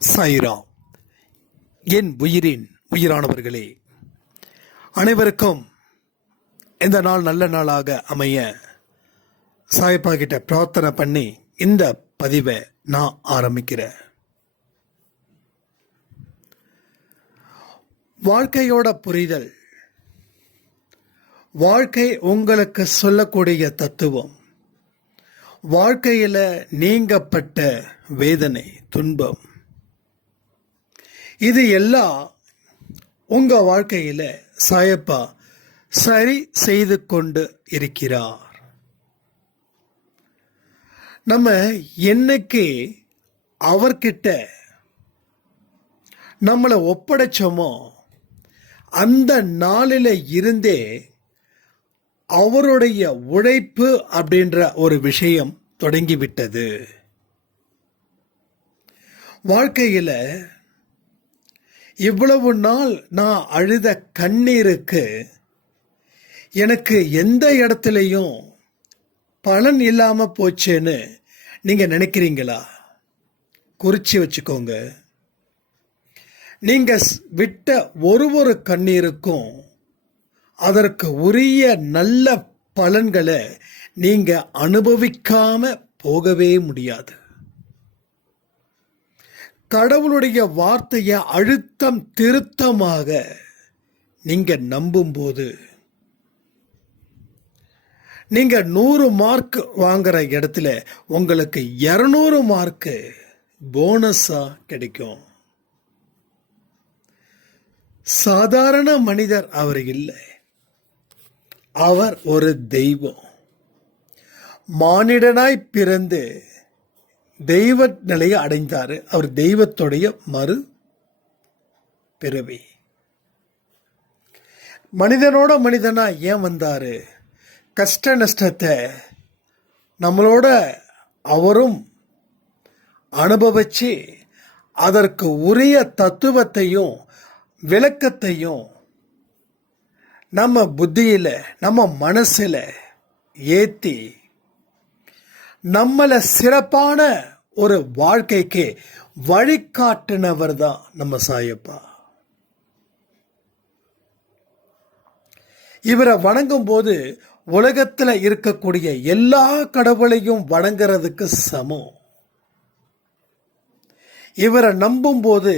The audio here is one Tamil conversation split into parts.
சாயிராம். என் உயிரின் உயிரானவர்களே, அனைவருக்கும் இந்த நாள் நல்ல நாளாக அமைய சாயப்பா கிட்ட பிரார்த்தனை பண்ணி இந்த பதிவை நான் ஆரம்பிக்கிறேன். வாழ்க்கையோட புரிதல், வாழ்க்கை உங்களுக்கு சொல்லக்கூடிய தத்துவம், வாழ்க்கையில் நீங்கப்பட்ட வேதனை, துன்பம், இது எல்லாம் உங்க வாழ்க்கையில சாயப்பா சரி செய்து கொண்டு இருக்கிறார். நம்ம என்னைக்கு அவர்கிட்ட நம்மளை ஒப்படைச்சோமோ அந்த நாளில இருந்தே அவருடைய உழைப்பு அப்படின்ற ஒரு விஷயம் தொடங்கிவிட்டது. வாழ்க்கையில இவ்வளவு நாள் நான் அழுத கண்ணீருக்கு எனக்கு எந்த இடத்துலையும் பலன் இல்லாம போச்சேன்னு நீங்க நினைக்கிறீங்களா? குறிச்சு வச்சுக்கோங்க. நீங்க விட்ட ஒரு கண்ணீருக்கும் அதற்கு உரிய நல்ல பலன்களை நீங்க அனுபவிக்காம போகவே முடியாது. கடவுளுடைய வார்த்தையை அழுத்தம் திருத்தமாக நீங்க நம்பும்போது நீங்க 100 மார்க் வாங்குற இடத்துல உங்களுக்கு 200 மார்க் போனஸா கிடைக்கும். சாதாரண மனிதர் அவர் இல்லை, அவர் ஒரு தெய்வம். மானிடனாய் பிறந்து தெய்வ நிலையை அடைந்தாரு. அவர் தெய்வத்துடைய மறு பிறவி. மனிதனோட மனிதனா ஏன் வந்தாரு? கஷ்ட நஷ்டத்தை நம்மளோட அவரும் அனுபவிச்சு அதற்கு உரிய தத்துவத்தையும் விளக்கத்தையும் நம்ம புத்தியில, நம்ம மனசுல ஏத்தி நம்மளை சிறப்பான ஒரு வாழ்க்கைக்கு வழிகாட்டினவர் தான் நம்ம சாயப்பா. இவரை வணங்கும் போது உலகத்துல இருக்கக்கூடிய எல்லா கடவுளையும் வணங்குறதுக்கு சமம். இவரை நம்பும் போது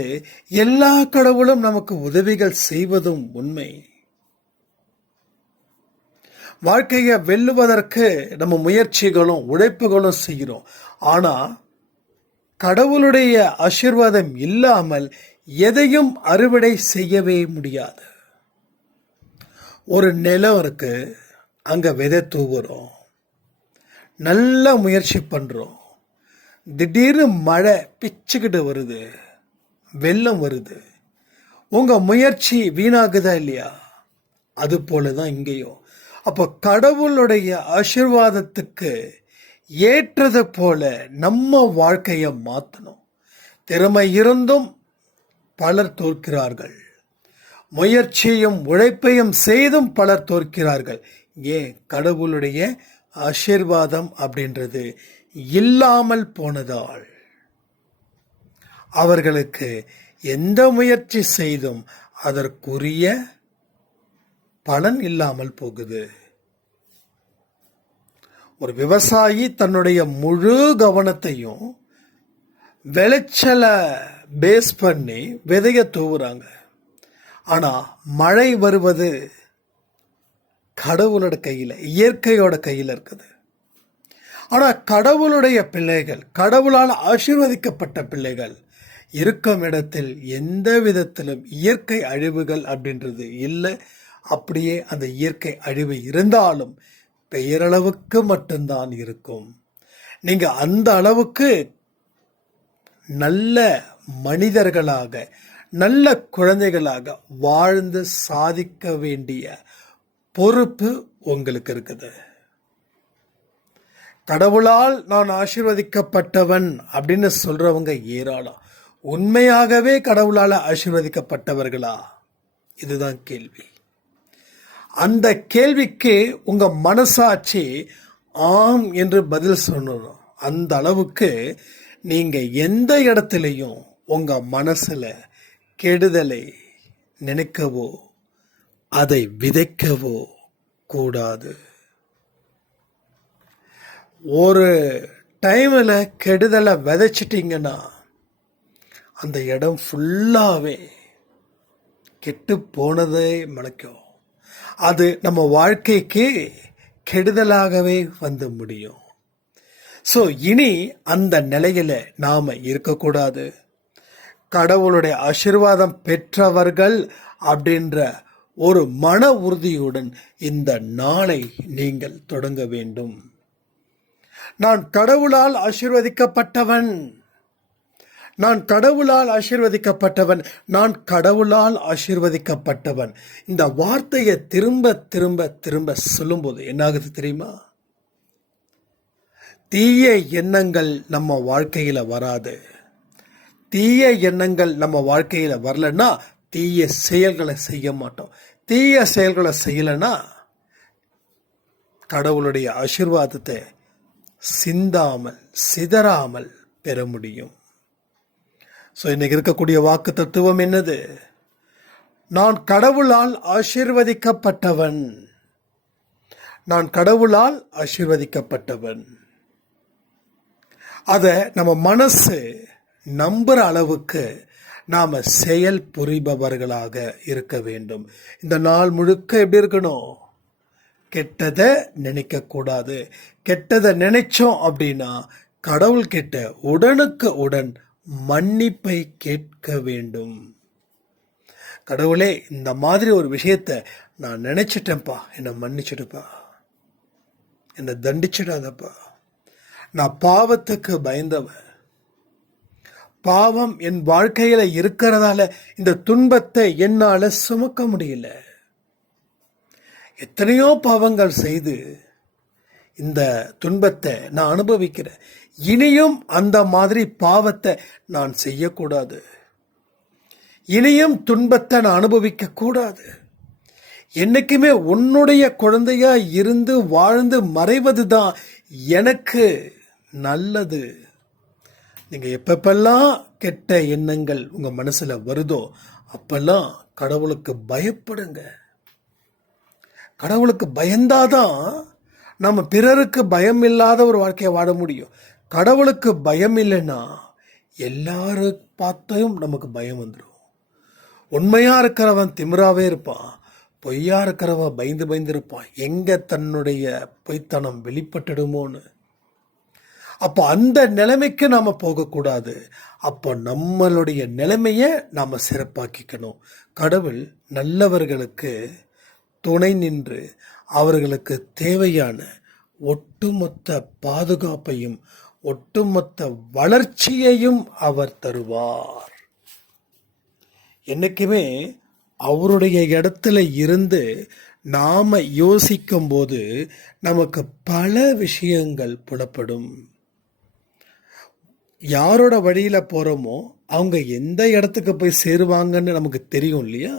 எல்லா கடவுளும் நமக்கு உதவிகள் செய்வதும் உண்மை. வாழ்க்கையை வெல்லுவதற்கு நம்ம முயற்சிகளும் உழைப்புகளும் செய்கிறோம். ஆனா கடவுளுடைய ஆசீர்வாதம் இல்லாமல் எதையும் அறுவடை செய்யவே முடியாது. ஒரு நிலம் இருக்கு, அங்க விதை தூவுறோம், நல்ல முயற்சி பண்றோம், திடீர்னு மழை பிச்சுக்கிட்டு வருது, வெள்ளம் வருது, உங்க முயற்சி வீணாகுதா இல்லையா? அது போலதான் இங்கேயும். அப்போ கடவுளுடைய ஆசீர்வாதத்துக்கு ஏற்றது போல நம்ம வாழ்க்கையை மாற்றணும். திறமை இருந்தும் பலர் தோற்கிறார்கள், முயற்சியும் உழைப்பையும் செய்தும் பலர் தோற்கிறார்கள். ஏன்? கடவுளுடைய ஆசீர்வாதம் அப்படின்றது இல்லாமல் போனதால். அவர்களுக்கு எந்த முயற்சி செய்தும் அதற்குரிய பலன் இல்லாமல் போகுது. ஒரு விவசாயி தன்னுடைய முழு கவனத்தையும் விளைச்சலை பேஸ் பண்ணி விதைய தூவுறாங்க. ஆனா மழை வருவது கடவுளோட கையில, இயற்கையோட கையில இருக்குது. ஆனா கடவுளுடைய பிள்ளைகள், கடவுளால் ஆசீர்வதிக்கப்பட்ட பிள்ளைகள் இருக்கும் இடத்தில் எந்த விதத்திலும் இயற்கை அழிவுகள் அப்படின்றது இல்லை. அப்படியே அந்த இயற்கை அழிவு இருந்தாலும் பெயரளவுக்கு மட்டும்தான் இருக்கும். நீங்க அந்த அளவுக்கு நல்ல மனிதர்களாக, நல்ல குழந்தைகளாக வாழ்ந்து சாதிக்க வேண்டிய பொறுப்பு உங்களுக்கு இருக்குது. கடவுளால் நான் ஆசீர்வதிக்கப்பட்டவன் அப்படின்னு சொல்றவங்க ஏராளம். உண்மையாகவே கடவுளால் ஆசீர்வதிக்கப்பட்டவர்களா? இதுதான் கேள்வி. அந்த கேள்விக்கு உங்க மனசாட்சி ஆம் என்று பதில் சொல்லணும். அந்த அளவுக்கு நீங்க எந்த இடத்திலையும் உங்க மனசுல கெடுதலை நினைக்கவோ அதை விதைக்கவோ கூடாது. ஒரு டைமில் கெடுதலை விதைச்சிட்டிங்கன்னா அந்த இடம் ஃபுல்லாகவே கெட்டு போனதே முளைக்கும். அது நம்ம வாழ்க்கைக்கு கெடுதலாகவே வந்து முடியும். ஸோ இனி அந்த நிலையில் நாம் இருக்கக்கூடாது. கடவுளுடைய ஆசீர்வாதம் பெற்றவர்கள் அப்படின்ற ஒரு மன உறுதியுடன் இந்த நாளை நீங்கள் தொடங்க வேண்டும். நான் கடவுளால் ஆசீர்வதிக்கப்பட்டவன், நான் கடவுளால் ஆசீர்வதிக்கப்பட்டவன், நான் கடவுளால் ஆசீர்வதிக்கப்பட்டவன். இந்த வார்த்தையை திரும்ப திரும்ப திரும்ப சொல்லும்போது என்ன ஆகுது தெரியுமா? தீய எண்ணங்கள் நம்ம வாழ்க்கையில வராது. தீய எண்ணங்கள் நம்ம வாழ்க்கையில வரலன்னா தீய செயல்களை செய்ய மாட்டோம். தீய செயல்களை செய்யலைன்னா கடவுளுடைய ஆசீர்வாதத்தை சிந்தாமல் சிதறாமல் பெற முடியும். ஸோ இன்னைக்கு இருக்கக்கூடிய வாக்கு தத்துவம் என்னது? நான் கடவுளால் ஆசீர்வதிக்கப்பட்டவன், நான் கடவுளால் ஆசீர்வதிக்கப்பட்டவன். அதை நம்ம மனசு நம்புற அளவுக்கு நாம செயல் புரிபவர்களாக இருக்க வேண்டும். இந்த நாள் முழுக்க எப்படி இருக்கணும்? கெட்டதை நினைக்க கூடாது. கெட்டதை நினைச்சோம் அப்படின்னா கடவுள்கிட்ட உடனுக்கு உடன் மன்னிப்பை கேட்க வேண்டும். கடவுளே, இந்த மாதிரி ஒரு விஷயத்தை நான் நினைச்சிட்டேன்ப்பா, என்னை மன்னிச்சிடுப்பா, என்னை தண்டிச்சிடாதப்பா. நான் பாவத்துக்கு பயந்தவன், பாவம் என் வாழ்க்கையில இருக்கிறதால இந்த துன்பத்தை என்னால சுமக்க முடியல. எத்தனையோ பாவங்கள் செய்து இந்த துன்பத்தை நான் அனுபவிக்கிறேன். இனியும் அந்த மாதிரி பாவத்தை நான் செய்யக்கூடாது. இனியும் துன்பத்தை நான் அனுபவிக்க கூடாது. என்னைக்குமே உன்னுடைய குழந்தையா இருந்து வாழ்ந்து மறைவதுதான் எனக்கு நல்லது. நீங்க எப்பப்பெல்லாம் கெட்ட எண்ணங்கள் உங்க மனசுல வருதோ அப்பெல்லாம் கடவுளுக்கு பயப்படுங்க. கடவுளுக்கு பயந்தாதான் நம்ம பிறருக்கு பயம் இல்லாத ஒரு வாழ்க்கையை வாழ முடியும். கடவுளுக்கு பயம் இல்லைன்னா எல்லாரு பார்த்தும் நமக்கு பயம் வந்துடும். உண்மையா இருக்கிறவன் திமிராவே இருப்பான், பொய்யா இருக்கிறவன் பயந்து பயந்து இருப்பான். எங்க தன்னுடைய பொய்த்தனம் வெளிப்பட்டுடுமோன்னு. அப்போ அந்த நிலைமைக்கு நாம போகக்கூடாது. அப்போ நம்மளுடைய நிலைமையை நாம சிறப்பாக்கிக்கணும். கடவுள் நல்லவர்களுக்கு துணை நின்று அவர்களுக்கு தேவையான ஒட்டுமொத்த பாதுகாப்பையும் ஒட்டுமொத்த வளர்ச்சியையும் அவர் தருவார். என்னைக்குமே அவருடைய இடத்துல இருந்து நாம யோசிக்கும் போது நமக்கு பல விஷயங்கள் புலப்படும். யாரோட வழியில போறோமோ அவங்க எந்த இடத்துக்கு போய் சேருவாங்கன்னு நமக்கு தெரியும் இல்லையா?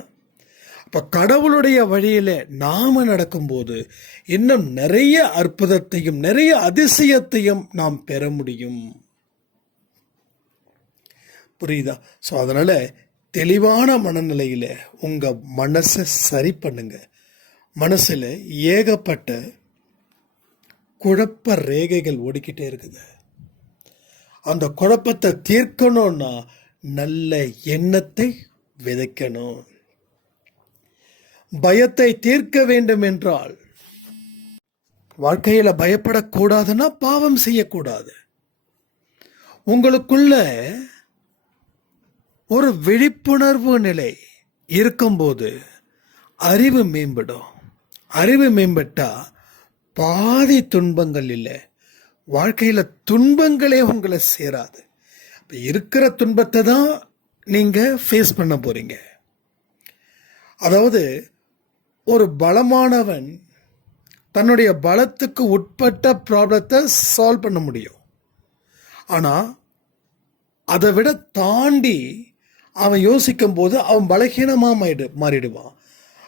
அப்ப கடவுளுடைய வழியில நாம நடக்கும்போது இன்னும் நிறைய அற்புதத்தையும் நிறைய அதிசயத்தையும் நாம் பெற முடியும். புரியுதா? ஸோ அதனால தெளிவான மனநிலையில உங்க மனசை சரி பண்ணுங்க. மனசுல ஏகப்பட்ட குழப்ப ரேகைகள் ஓடிக்கிட்டே இருக்குது. அந்த குழப்பத்தை தீர்க்கணும்னா நல்ல எண்ணத்தை விதைக்கணும். பயத்தை தீர்க்க வேண்டும் என்றால் வாழ்க்கையில பயப்படக்கூடாதுன்னா பாவம் செய்யக்கூடாது. உங்களுக்குள்ள ஒரு விழிப்புணர்வு நிலை இருக்கும்போது அறிவு மேம்படும். அறிவு மேம்பட்டா பாதி துன்பங்கள் இல்லை, வாழ்க்கையில துன்பங்களே உங்களை சேராது. இப்ப இருக்கிற துன்பத்தை தான் நீங்க ஃபேஸ் பண்ண போறீங்க. அதாவது ஒரு பலமானவன் தன்னுடைய பலத்துக்கு உட்பட்ட ப்ராப்ளத்தை சால்வ் பண்ண முடியும். ஆனா அதை விட தாண்டி அவன் யோசிக்கும் போது அவன் பலகீனமா மாறிடுவான்.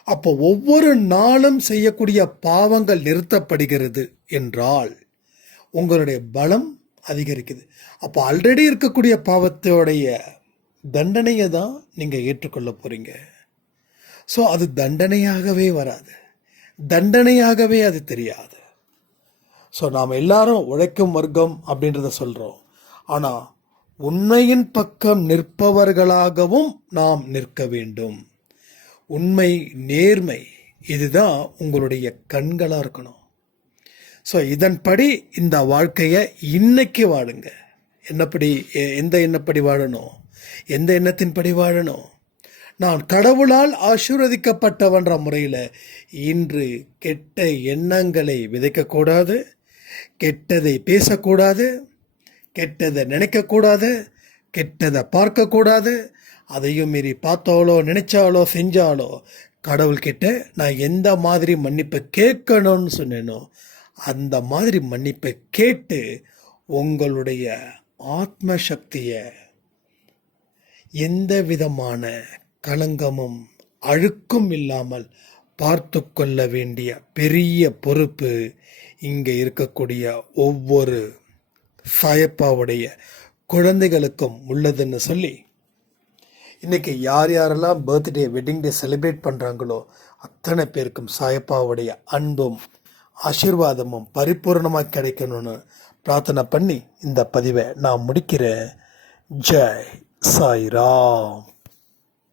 அப்போ ஒவ்வொரு நாளும் செய்யக்கூடிய பாவங்கள் நிறுத்தப்படுகிறது என்றால் உங்களுடைய பலம் அதிகரிக்குது. அப்போ ஆல்ரெடி இருக்கக்கூடிய பாவத்தோடைய தண்டனையை தான் நீங்கள் ஏற்றுக்கொள்ள போகிறீங்க. ஸோ அது தண்டனையாகவே வராது, தண்டனையாகவே அது தெரியாது. ஸோ நாம் எல்லாரும் உழைக்கும் வர்க்கம் அப்படின்றத சொல்கிறோம். ஆனால் உண்மையின் பக்கம் நிற்பவர்களாகவும் நாம் நிற்க வேண்டும். உண்மை, நேர்மை, இதுதான் உங்களுடைய கண்களாக இருக்கணும். ஸோ இதன்படி இந்த வாழ்க்கையை இன்னைக்கு வாழுங்க. என்னப்படி, எந்த எண்ணப்படி வாழணும், எந்த எண்ணத்தின்படி வாழணும்? நான் கடவுளால் ஆசீர்வதிக்கப்பட்டவன்ற முறையில் இன்று கெட்ட எண்ணங்களை விதைக்கக்கூடாது, கெட்டதை பேசக்கூடாது, கெட்டதை நினைக்கக்கூடாது, கெட்டதை பார்க்கக்கூடாது. அதையும் மீறி பார்த்தாலோ நினைச்சாலோ செஞ்சாலோ கடவுள்கிட்ட நான் எந்த மாதிரி மன்னிப்பை கேட்கணும்னு சொன்னேனோ அந்த மாதிரி மன்னிப்பை கேட்டு உங்களுடைய ஆத்ம சக்தியை எந்த விதமான களங்கமும் அழுக்கும் இல்லாமல் பார்த்து கொள்ள வேண்டிய பெரிய பொறுப்பு இங்கே இருக்கக்கூடிய ஒவ்வொரு சாயப்பாவுடைய குழந்தைகளுக்கும் உள்ளதுன்னு சொல்லி, இன்றைக்கி யார் யாரெல்லாம் பர்த்டே, வெட்டிங் டே செலிப்ரேட் பண்ணுறாங்களோ அத்தனை பேருக்கும் சாயப்பாவுடைய அன்பும் ஆசீர்வாதமும் பரிபூர்ணமாக கிடைக்கணும்னு பிரார்த்தனை பண்ணி இந்த பதிவை நான் முடிக்கிறேன். ஜெய் சாய்ராம்.